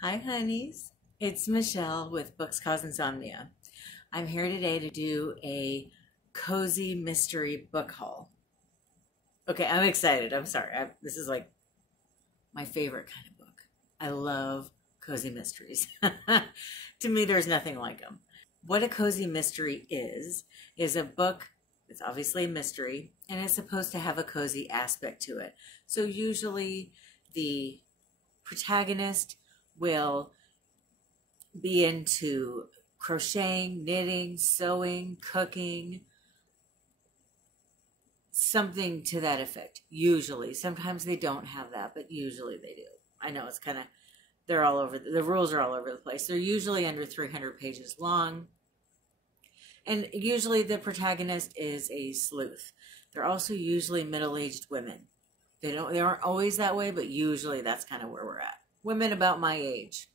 Hi, honeys. It's Michelle with Books Cause Insomnia. I'm here today to do a cozy mystery book haul. Okay, I'm excited. I'm sorry. This is like my favorite kind of book. I love cozy mysteries. To me, there's nothing like them. What a cozy mystery is a book. It's obviously a mystery, and it's supposed to have a cozy aspect to it. So usually the protagonist will be into crocheting, knitting, sewing, cooking, something to that effect. Usually. Sometimes they don't have that, but usually they do. I know it's kind of, they're all over, the rules are all over the place. They're usually under 300 pages long. And usually the protagonist is a sleuth. They're also usually middle-aged women. They aren't always that way, but usually that's kind of where we're at. Women about my age.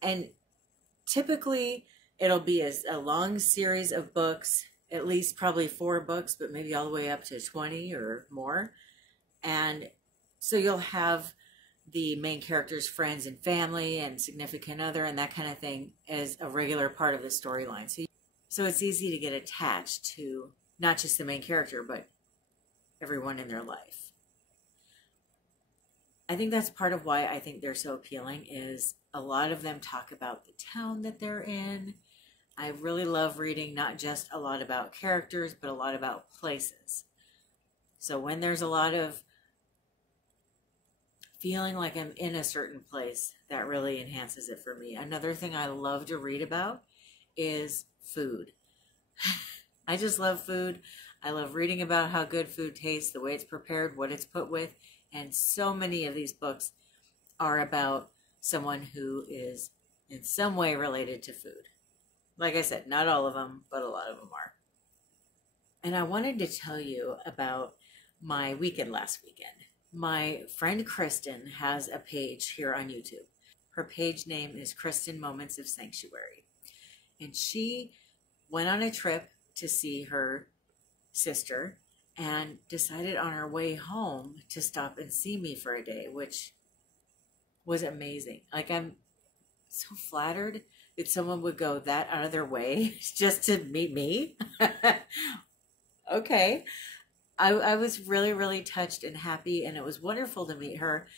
And typically it'll be a long series of books, at least probably 4 books, but maybe all the way up to 20 or more. And so you'll have the main character's friends and family and significant other and that kind of thing as a regular part of the storyline. So it's easy to get attached to not just the main character, but everyone in their life. I think that's part of why I think they're so appealing is a lot of them talk about the town that they're in. I really love reading not just a lot about characters, but a lot about places. So when there's a lot of feeling like I'm in a certain place, that really enhances it for me. Another thing I love to read about is food. I just love food. I love reading about how good food tastes, the way it's prepared, what it's put with. And so many of these books are about someone who is in some way related to food. Like I said, not all of them, but a lot of them are. And I wanted to tell you about my weekend last weekend. My friend Kristin has a page here on YouTube. Her page name is Kristin Moments of Sanctuary. And she went on a trip to see her sister and decided on her way home to stop and see me for a day, which was amazing. Like, I'm so flattered that someone would go that out of their way just to meet me. Okay. I was really, really touched and happy, and it was wonderful to meet her.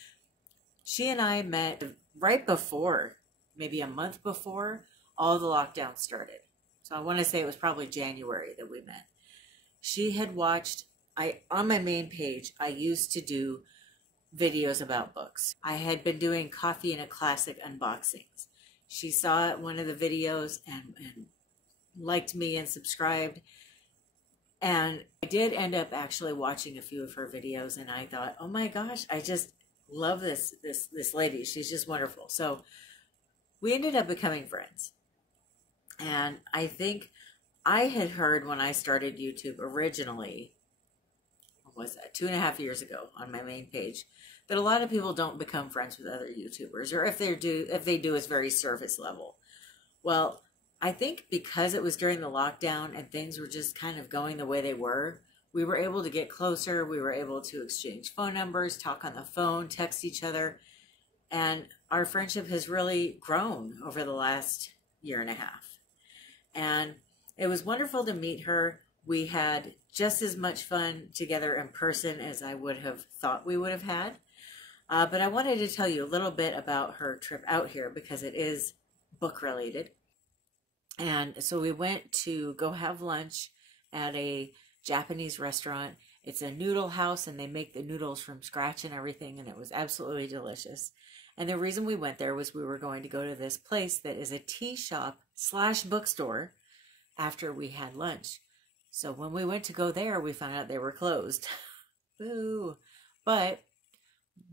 She and I met right before, maybe a month before, all the lockdown started. So I want to say it was probably January that we met. She had watched, on my main page, I used to do videos about books. I had been doing coffee and a classic unboxings. She saw one of the videos and liked me and subscribed. And I did end up actually watching a few of her videos, and I thought, oh my gosh, I just love this lady. She's just wonderful. So we ended up becoming friends. And I think I had heard when I started YouTube originally, what was that, 2.5 years ago on my main page, that a lot of people don't become friends with other YouTubers, or if they do, it's very surface level. Well, I think because it was during the lockdown and things were just kind of going the way they were, we were able to get closer. We were able to exchange phone numbers, talk on the phone, text each other. And our friendship has really grown over the last 1.5 years. And it was wonderful to meet her. We had just as much fun together in person as I would have thought we would have had. But I wanted to tell you a little bit about her trip out here because it is book related. And so we went to go have lunch at a Japanese restaurant. It's a noodle house, and they make the noodles from scratch and everything, and it was absolutely delicious. And the reason we went there was we were going to go to this place that is a tea shop / bookstore after we had lunch. So when we went to go there, we found out they were closed. Boo! But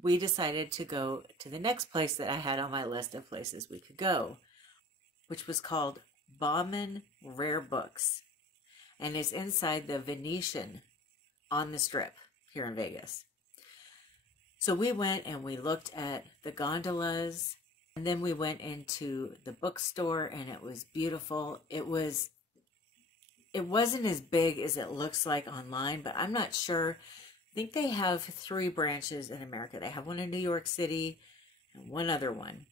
we decided to go to the next place that I had on my list of places we could go, which was called Bauman Rare Books, and it's inside the Venetian on the Strip here in Vegas. So we went and we looked at the gondolas, and then we went into the bookstore, and it was beautiful. It wasn't as big as it looks like online, but I'm not sure. I think they have 3 branches in America. They have one in New York City, and one other one.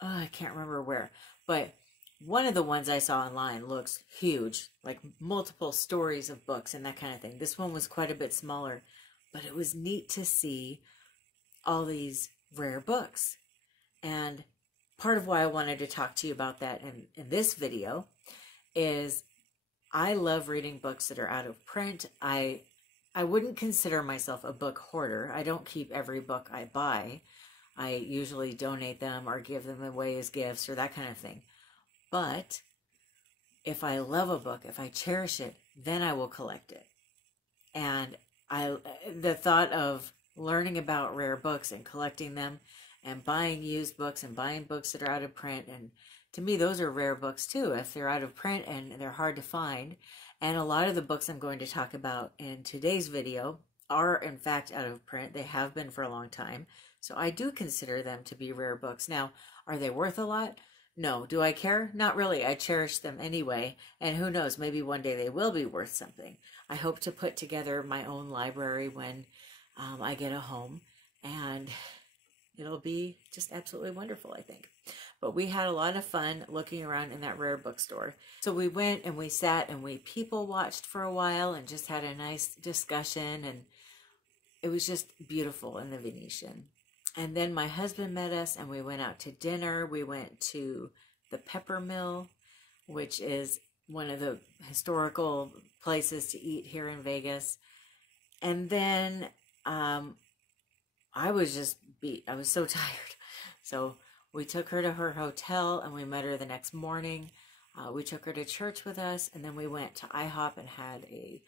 Oh, I can't remember where, but one of the ones I saw online looks huge, like multiple stories of books and that kind of thing. This one was quite a bit smaller, but it was neat to see all these rare books. And part of why I wanted to talk to you about that in this video is I love reading books that are out of print. I wouldn't consider myself a book hoarder. I don't keep every book I buy. I usually donate them or give them away as gifts or that kind of thing. But if I love a book, if I cherish it, then I will collect it. And the thought of learning about rare books and collecting them and buying used books and buying books that are out of print, and to me those are rare books too if they're out of print and they're hard to find. And a lot of the books I'm going to talk about in today's video are in fact out of print. They have been for a long time, so I do consider them to be rare books. Now, are they worth a lot? No. Do I care? Not really. I cherish them anyway, and who knows, maybe one day they will be worth something. I hope to put together my own library when I get a home, and it'll be just absolutely wonderful, I think. But we had a lot of fun looking around in that rare bookstore. So we went and we sat and we people watched for a while and just had a nice discussion, and it was just beautiful in the Venetian. And then my husband met us and we went out to dinner. We went to the Pepper Mill, which is one of the historical places to eat here in Vegas. And then I was just beat. I was so tired. So we took her to her hotel and we met her the next morning. We took her to church with us, and then we went to IHOP and had a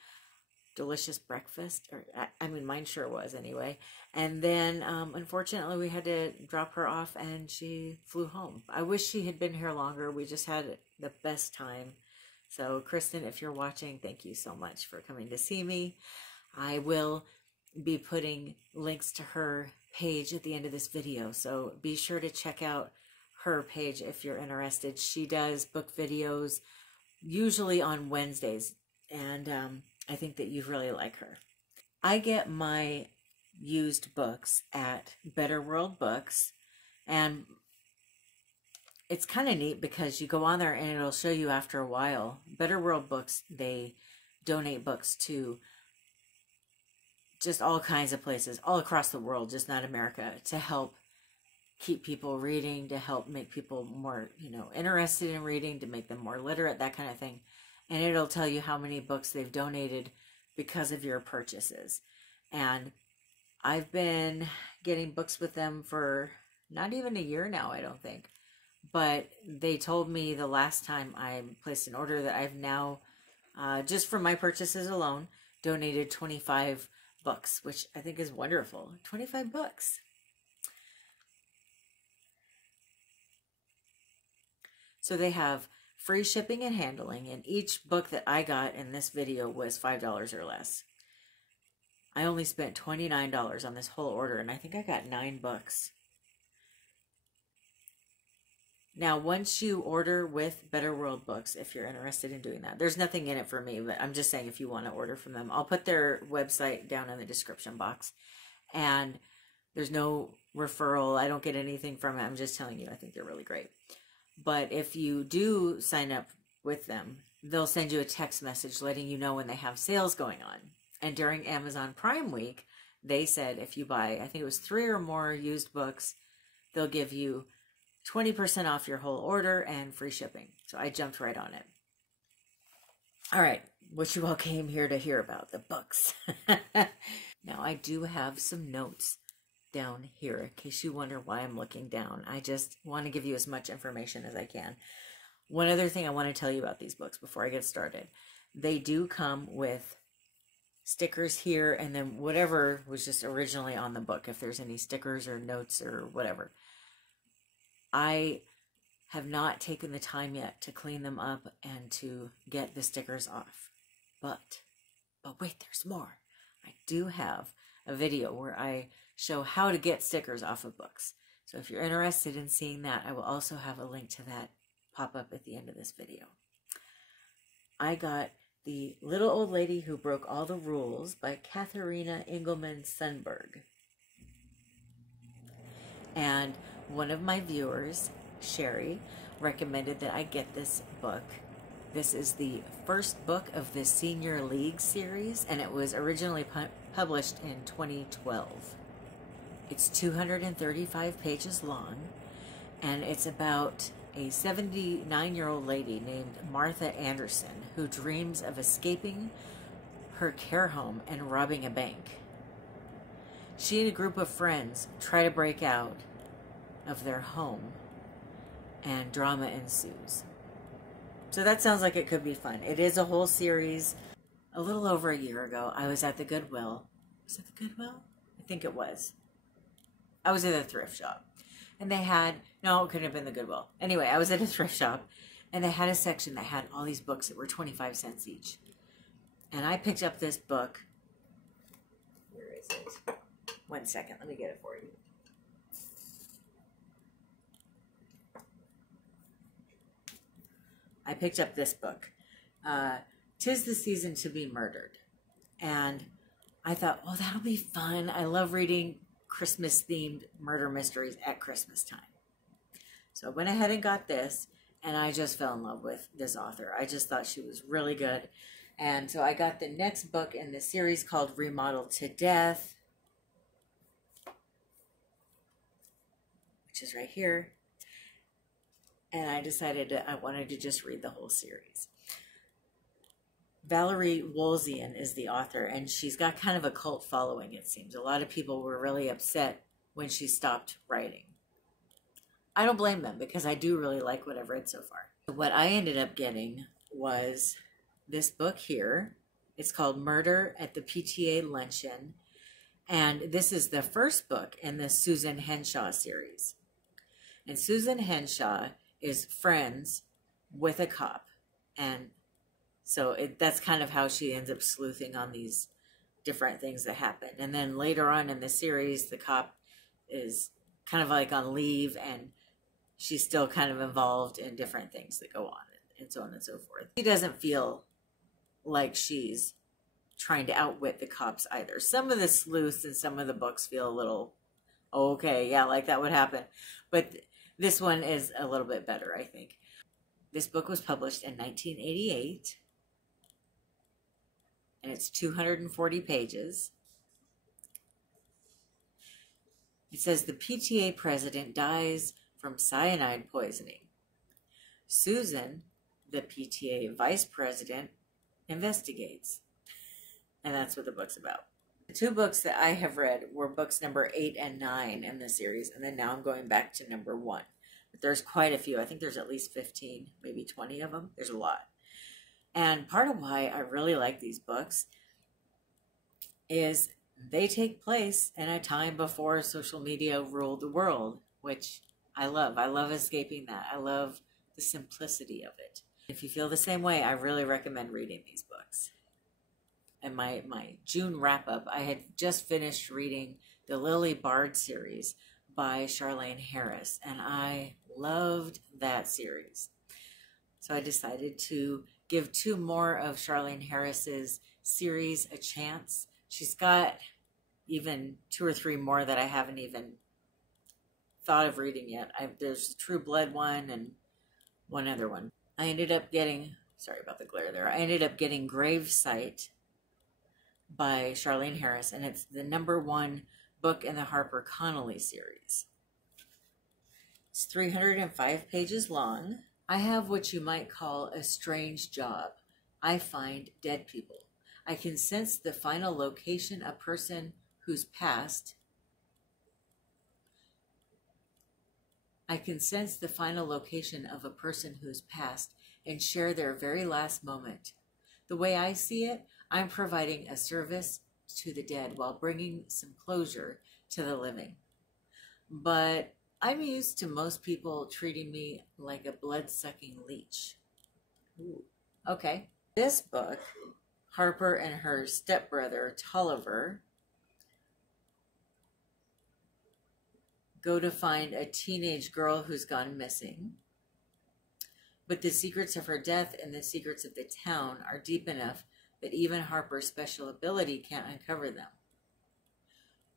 delicious breakfast. Or I mean, mine sure was anyway. And then unfortunately we had to drop her off and she flew home. I wish she had been here longer. We just had the best time. So Kristin, if you're watching, thank you so much for coming to see me. I will be putting links to her page at the end of this video, so be sure to check out her page if you're interested. She does book videos usually on Wednesdays, and I think that you'd really like her. I get my used books at Better World Books, and it's kind of neat because you go on there and it'll show you after a while. Better World Books, they donate books to just all kinds of places all across the world, just not America, to help keep people reading, to help make people more, interested in reading, to make them more literate, that kind of thing. And it'll tell you how many books they've donated because of your purchases. And I've been getting books with them for not even a year now, I don't think. But they told me the last time I placed an order that I've now, just from my purchases alone, donated 25 books, which I think is wonderful. 25 bucks. So they have free shipping and handling, and each book that I got in this video was $5 or less. I only spent $29 on this whole order, and I think I got 9 books. Now, once you order with Better World Books, if you're interested in doing that, there's nothing in it for me, but I'm just saying if you want to order from them, I'll put their website down in the description box. And there's no referral. I don't get anything from it. I'm just telling you, I think they're really great. But if you do sign up with them, they'll send you a text message letting you know when they have sales going on. And during Amazon Prime Week, they said if you buy, I think it was 3 or more used books, they'll give you 20% off your whole order and free shipping. So I jumped right on it. All right, what you all came here to hear about, the books. Now, I do have some notes down here in case you wonder why I'm looking down. I just want to give you as much information as I can. One other thing I want to tell you about these books before I get started. They do come with stickers here and then whatever was just originally on the book, if there's any stickers or notes or whatever. I have not taken the time yet to clean them up and to get the stickers off. But wait, there's more. I do have a video where I show how to get stickers off of books. So if you're interested in seeing that, I will also have a link to that pop up at the end of this video. I got The Little Old Lady Who Broke All the Rules by Catharina Ingelman-Sundberg. And One of my viewers, Sherry, recommended that I get this book. This is the first book of the Senior League series, and it was originally published in 2012. It's 235 pages long, and it's about a 79-year-old lady named Martha Anderson who dreams of escaping her care home and robbing a bank. She and a group of friends try to break out of their home, and drama ensues. So that sounds like it could be fun. It is a whole series. A little over a year ago, I was at the Goodwill. Was it the Goodwill? I think it was. I was at a thrift shop. And they had, no, it couldn't have been the Goodwill. Anyway, I was at a thrift shop, and they had a section that had all these books that were 25 cents each. And I picked up this book. Where is it? 1 second, let me get it for you. I picked up this book. 'Tis the Season to Be Murdered. And I thought, oh, that'll be fun. I love reading Christmas-themed murder mysteries at Christmas time. So I went ahead and got this, and I just fell in love with this author. I just thought she was really good. And so I got the next book in the series called Remodeled to Death, which is right here. And I decided I wanted to just read the whole series. Valerie Wolzien is the author, and she's got kind of a cult following, it seems. A lot of people were really upset when she stopped writing. I don't blame them, because I do really like what I've read so far. What I ended up getting was this book here. It's called Murder at the PTA Luncheon, and this is the first book in the Susan Henshaw series. And Susan Henshaw is friends with a cop, and so that's kind of how she ends up sleuthing on these different things that happen. And then later on in the series, the cop is kind of like on leave, and she's still kind of involved in different things that go on, and so on and so forth. She doesn't feel like she's trying to outwit the cops either. Some of the sleuths in some of the books feel a little, oh, okay, yeah, like that would happen. But this one is a little bit better, I think. This book was published in 1988. And it's 240 pages. It says the PTA president dies from cyanide poisoning. Susan, the PTA vice president, investigates. And that's what the book's about. The two books that I have read were books number 8 and 9 in the series, and then now I'm going back to number 1. But there's quite a few. I think there's at least 15, maybe 20 of them. There's a lot. And part of why I really like these books is they take place in a time before social media ruled the world, which I love. I love escaping that. I love the simplicity of it. If you feel the same way, I really recommend reading these books. And my June wrap-up, I had just finished reading the Lily Bard series by Charlaine Harris, and I loved that series. So I decided to give 2 more of Charlaine Harris's series a chance. She's got even 2 or 3 more that I haven't even thought of reading yet. There's a True Blood one and one other one. I ended up getting, sorry about the glare there, I ended up getting Gravesite by Charlaine Harris, and it's the #1 book in the Harper Connolly series. It's 305 pages long. I have what you might call a strange job. I find dead people. I can sense the final location a person who's passed. I can sense the final location of a person who's passed and share their very last moment. The way I see it, I'm providing a service to the dead while bringing some closure to the living. But I'm used to most people treating me like a blood-sucking leech. Ooh. Okay. This book, Harper and her stepbrother, Tolliver, go to find a teenage girl who's gone missing. But the secrets of her death and the secrets of the town are deep enough that even Harper's special ability can't uncover them.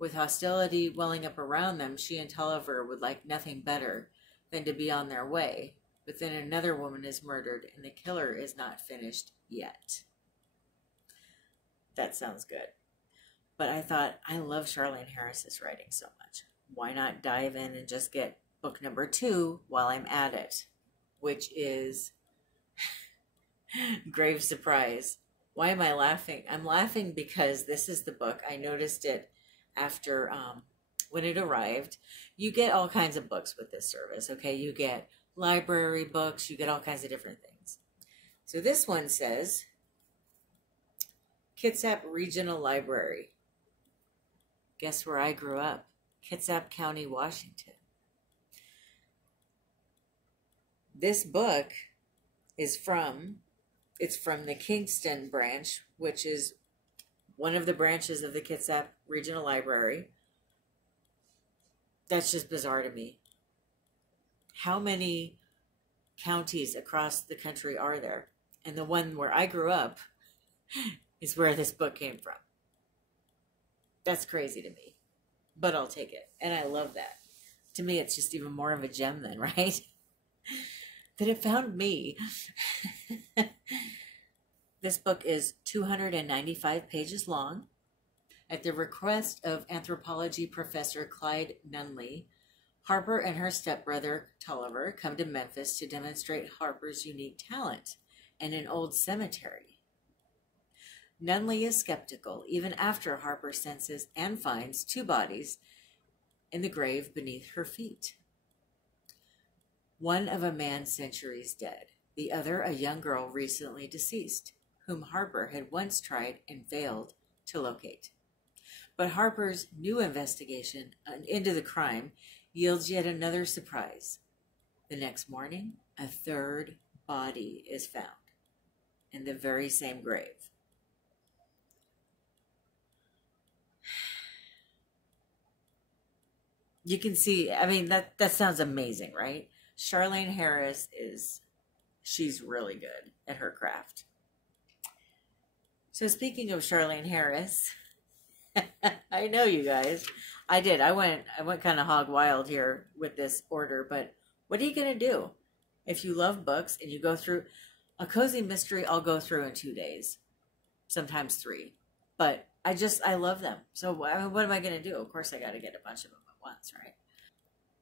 With hostility welling up around them, she and Tulliver would like nothing better than to be on their way. But then another woman is murdered, and the killer is not finished yet. That sounds good. But I thought, I love Charlaine Harris's writing so much. Why not dive in and just get book number 2 while I'm at it? Which is Grave Surprise. Why am I laughing? I'm laughing because this is the book. I noticed it after when it arrived. You get all kinds of books with this service, okay? You get library books. You get all kinds of different things. So this one says, Kitsap Regional Library. Guess where I grew up? Kitsap County, Washington. This book is from the Kingston branch, which is one of the branches of the Kitsap Regional Library. That's just bizarre to me. How many counties across the country are there? And the one where I grew up is where this book came from. That's crazy to me, but I'll take it. And I love that. To me, it's just even more of a gem then, right? That it found me. This book is 295 pages long. At the request of anthropology professor Clyde Nunley, Harper and her stepbrother Tulliver come to Memphis to demonstrate Harper's unique talent in an old cemetery. Nunley is skeptical even after Harper senses and finds 2 bodies in the grave beneath her feet. One of a man centuries dead, the other a young girl recently deceased, whom Harper had once tried and failed to locate. But Harper's new investigation into the crime yields yet another surprise. The next morning, a 3rd body is found in the very same grave. You can see, I mean, that sounds amazing, right? Charlaine Harris she's really good at her craft. So speaking of Charlaine Harris, I know you guys, I went kind of hog wild here with this order, but what are you going to do? If you love books and you go through a cozy mystery, I'll go through in 2 days, sometimes 3, but I love them. So I mean, what am I going to do? Of course, I got to get a bunch of them at once, right?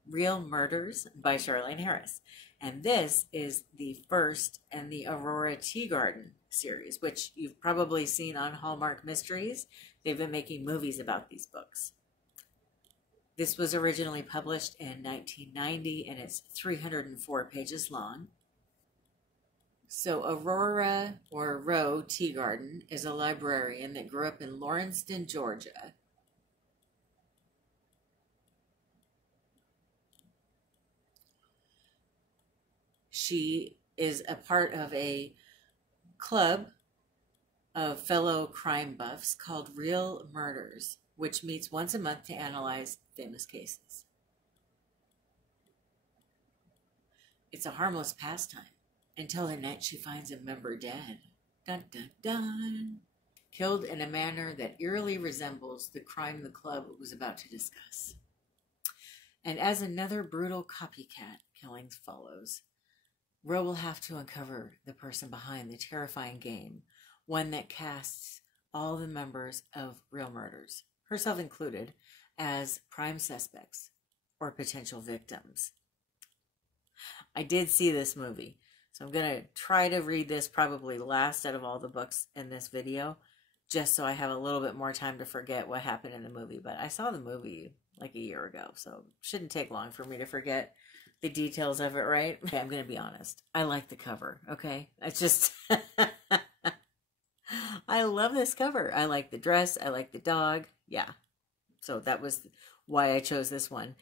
Real Murders by Charlaine Harris. And this is the first in the Aurora Tea Garden series, which you've probably seen on Hallmark Mysteries. They've been making movies about these books. This was originally published in 1990, and it's 304 pages long. So Aurora, or Roe Tea Garden, is a librarian that grew up in Lawrencetown, Georgia. She is a part of a club of fellow crime buffs called Real Murders, which meets once a month to analyze famous cases. It's a harmless pastime until the night she finds a member dead. Dun, dun, dun. Killed in a manner that eerily resembles the crime the club was about to discuss. And as another brutal copycat killing follows, Roe will have to uncover the person behind the terrifying game, one that casts all the members of Real Murders, herself included, as prime suspects or potential victims. I did see this movie, so I'm going to try to read this probably last out of all the books in this video, just so I have a little bit more time to forget what happened in the movie. But I saw the movie like a year ago, so it shouldn't take long for me to forget the details of it, right? Okay, I'm going to be honest. I like the cover, okay? It's just... I love this cover. I like the dress. I like the dog. Yeah. So that was why I chose this one.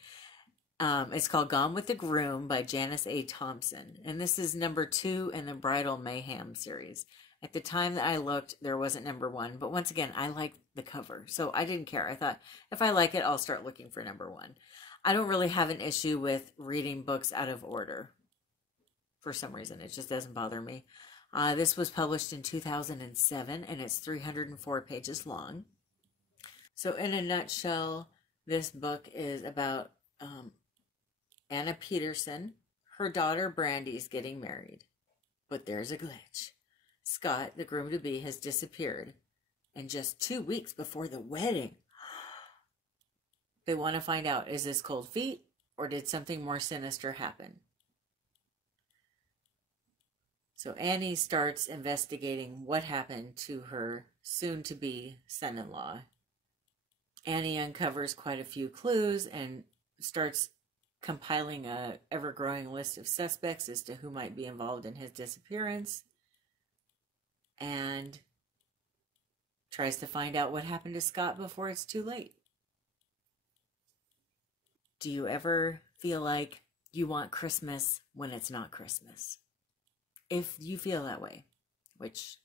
It's called Gone with the Groom by Janice A. Thompson. And this is number 2 in the Bridal Mayhem series. At the time that I looked, there wasn't number 1. But once again, I like the cover. So I didn't care. I thought, if I like it, I'll start looking for number 1. I don't really have an issue with reading books out of order. For some reason, it just doesn't bother me. This was published in 2007, and it's 304 pages long. So in a nutshell, this book is about Anna Peterson. Her daughter Brandy's getting married, but there's a glitch. Scott, the groom-to-be, has disappeared, and just 2 weeks before the wedding, they want to find out, is this cold feet or did something more sinister happen? So Annie starts investigating what happened to her soon-to-be son-in-law. Annie uncovers quite a few clues and starts compiling a ever-growing list of suspects as to who might be involved in his disappearance, and tries to find out what happened to Scott before it's too late. Do you ever feel like you want Christmas when it's not Christmas? If you feel that way, which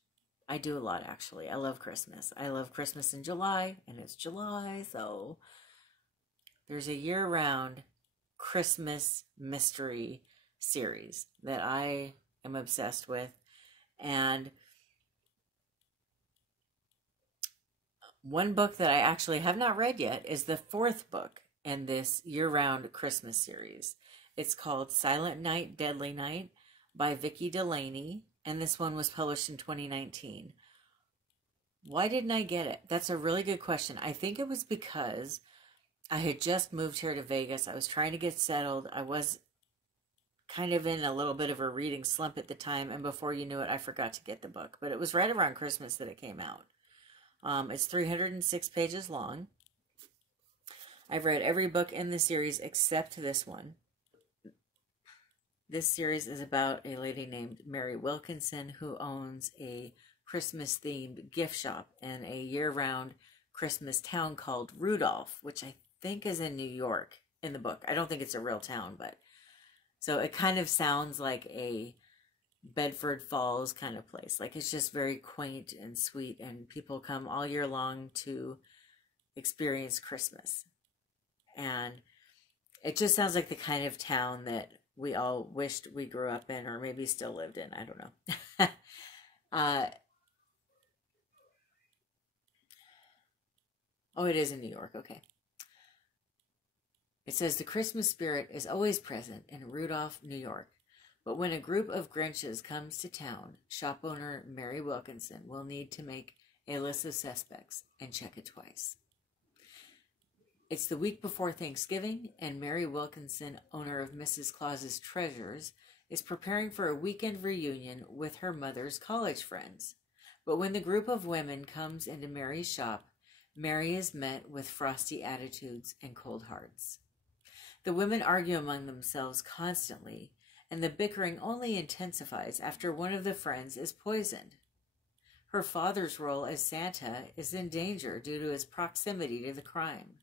I do a lot actually. I love Christmas. I love Christmas in July, and it's July, so there's a year-round Christmas mystery series that I am obsessed with, and one book that I actually have not read yet is the 4th book in this year-round Christmas series. It's called Silent Night, Deadly Night by Vicky Delany, and this one was published in 2019. Why didn't I get it? That's a really good question. I think it was because I had just moved here to Vegas. I was trying to get settled. I was kind of in a little bit of a reading slump at the time, and before you knew it, I forgot to get the book. But it was right around Christmas that it came out. It's 306 pages long. I've read every book in the series except this one. This series is about a lady named Mary Wilkinson who owns a Christmas-themed gift shop in a year-round Christmas town called Rudolph, which I think is in New York in the book. I don't think it's a real town, but so it kind of sounds like a Bedford Falls kind of place. Like, it's just very quaint and sweet, and people come all year long to experience Christmas. And it just sounds like the kind of town that we all wished we grew up in, or maybe still lived in. I don't know. Oh, it is in New York. Okay. It says the Christmas spirit is always present in Rudolph, New York. But when a group of Grinches comes to town, shop owner Mary Wilkinson will need to make a list of suspects and check it twice. It's the week before Thanksgiving, and Mary Wilkinson, owner of Mrs. Claus's Treasures, is preparing for a weekend reunion with her mother's college friends. But when the group of women comes into Mary's shop, Mary is met with frosty attitudes and cold hearts. The women argue among themselves constantly, and the bickering only intensifies after one of the friends is poisoned. Her father's role as Santa is in danger due to his proximity to the crime.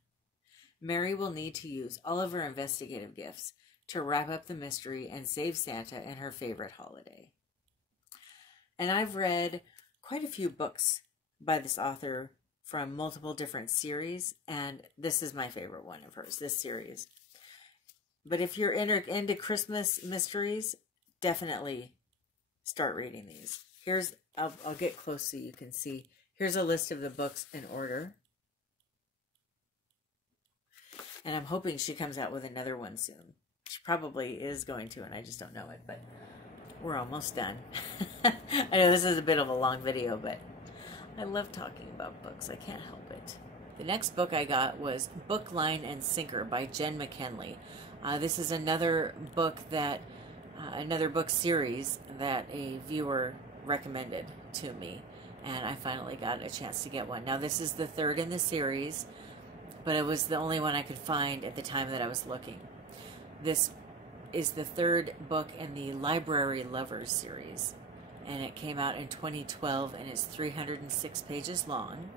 Mary will need to use all of her investigative gifts to wrap up the mystery and save Santa and her favorite holiday. And I've read quite a few books by this author from multiple different series, and this is my favorite one of hers, this series. But if you're into Christmas mysteries, definitely start reading these. I'll get close so you can see. Here's a list of the books in order. And I'm hoping she comes out with another one soon. She probably is going to, and I just don't know it, but we're almost done. I know this is a bit of a long video, but I love talking about books. I can't help it. The next book I got was Book, Line, and Sinker by Jenn McKinlay. This is another book series that a viewer recommended to me, and I finally got a chance to get one. Now, this is the 3rd in the series, but it was the only one I could find at the time that I was looking. This is the 3rd book in the Library Lovers series, and it came out in 2012, and it's 306 pages long.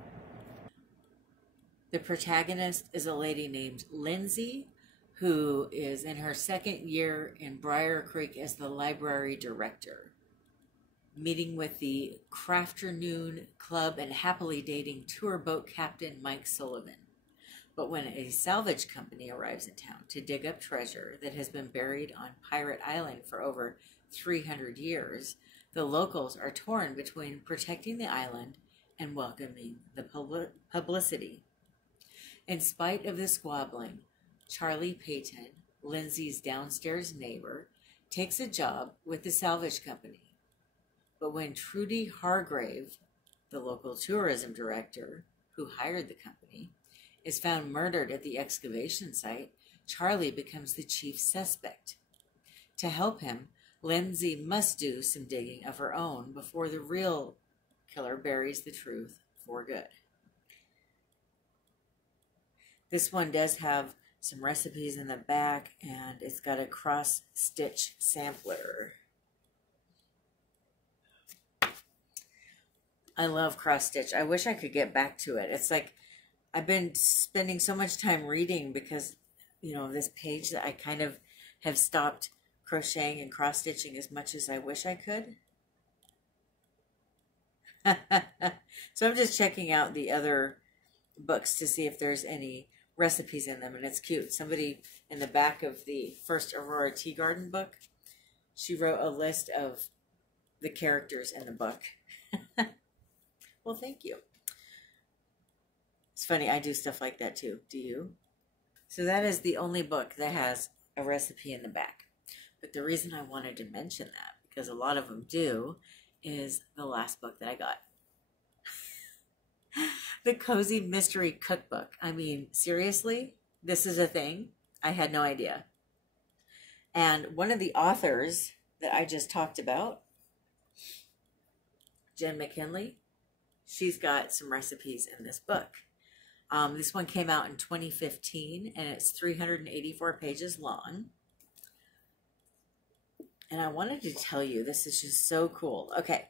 The protagonist is a lady named Lindsay, who is in her 2nd year in Briar Creek as the library director, meeting with the Crafternoon Club and happily dating tour boat captain Mike Sullivan. But when a salvage company arrives in town to dig up treasure that has been buried on Pirate Island for over 300 years, the locals are torn between protecting the island and welcoming the publicity. In spite of the squabbling, Charlie Payton, Lindsay's downstairs neighbor, takes a job with the salvage company. But when Trudy Hargrave, the local tourism director who hired the company, is found murdered at the excavation site, Charlie becomes the chief suspect. To help him, Lindsay must do some digging of her own before the real killer buries the truth for good. This one does have some recipes in the back, and it's got a cross-stitch sampler. I love cross-stitch. I wish I could get back to it. It's like I've been spending so much time reading because, you know, this page that I kind of have stopped crocheting and cross-stitching as much as I wish I could. So I'm just checking out the other books to see if there's any recipes in them, and it's cute. Somebody in the back of the first Aurora Tea Garden book, she wrote a list of the characters in the book. Well, thank you. It's funny, I do stuff like that too. Do you? So that is the only book that has a recipe in the back. But the reason I wanted to mention that, because a lot of them do, is the last book that I got. The Cozy Mystery Cookbook. I mean, seriously? This is a thing? I had no idea. And one of the authors that I just talked about, Jenn McKinlay, she's got some recipes in this book. This one came out in 2015, and it's 384 pages long. And I wanted to tell you, this is just so cool. Okay.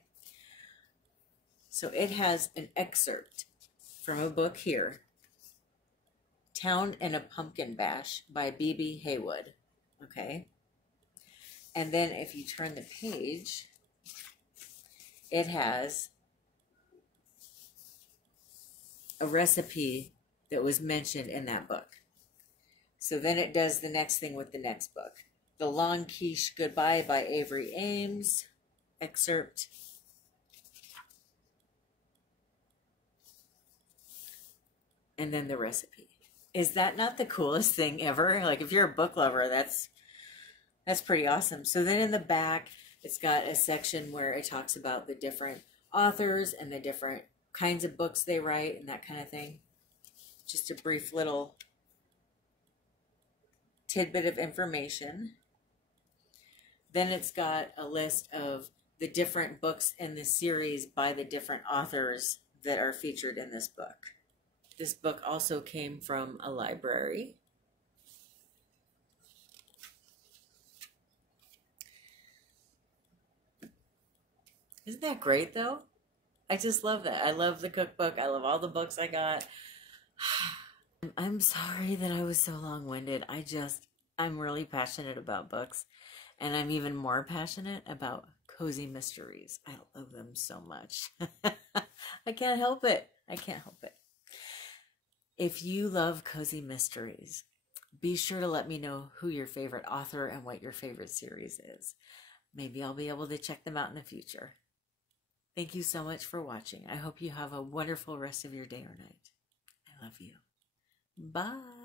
So it has an excerpt from a book here, Town and a Pumpkin Bash by B.B. Haywood. Okay. And then if you turn the page, it has a recipe that was mentioned in that book. So then it does the next thing with the next book. The Long Quiche Goodbye by Avery Ames excerpt. And then the recipe. Is that not the coolest thing ever? Like, if you're a book lover, that's pretty awesome. So then in the back, it's got a section where it talks about the different authors and the different kinds of books they write and that kind of thing. Just a brief little tidbit of information. Then it's got a list of the different books in the series by the different authors that are featured in this book. This book also came from a library. Isn't that great, though? I just love that. I love the cookbook. I love all the books I got. I'm sorry that I was so long-winded. I'm really passionate about books, and I'm even more passionate about cozy mysteries. I love them so much. I can't help it. I can't help it. If you love cozy mysteries, be sure to let me know who your favorite author and what your favorite series is. Maybe I'll be able to check them out in the future. Thank you so much for watching. I hope you have a wonderful rest of your day or night. I love you. Bye.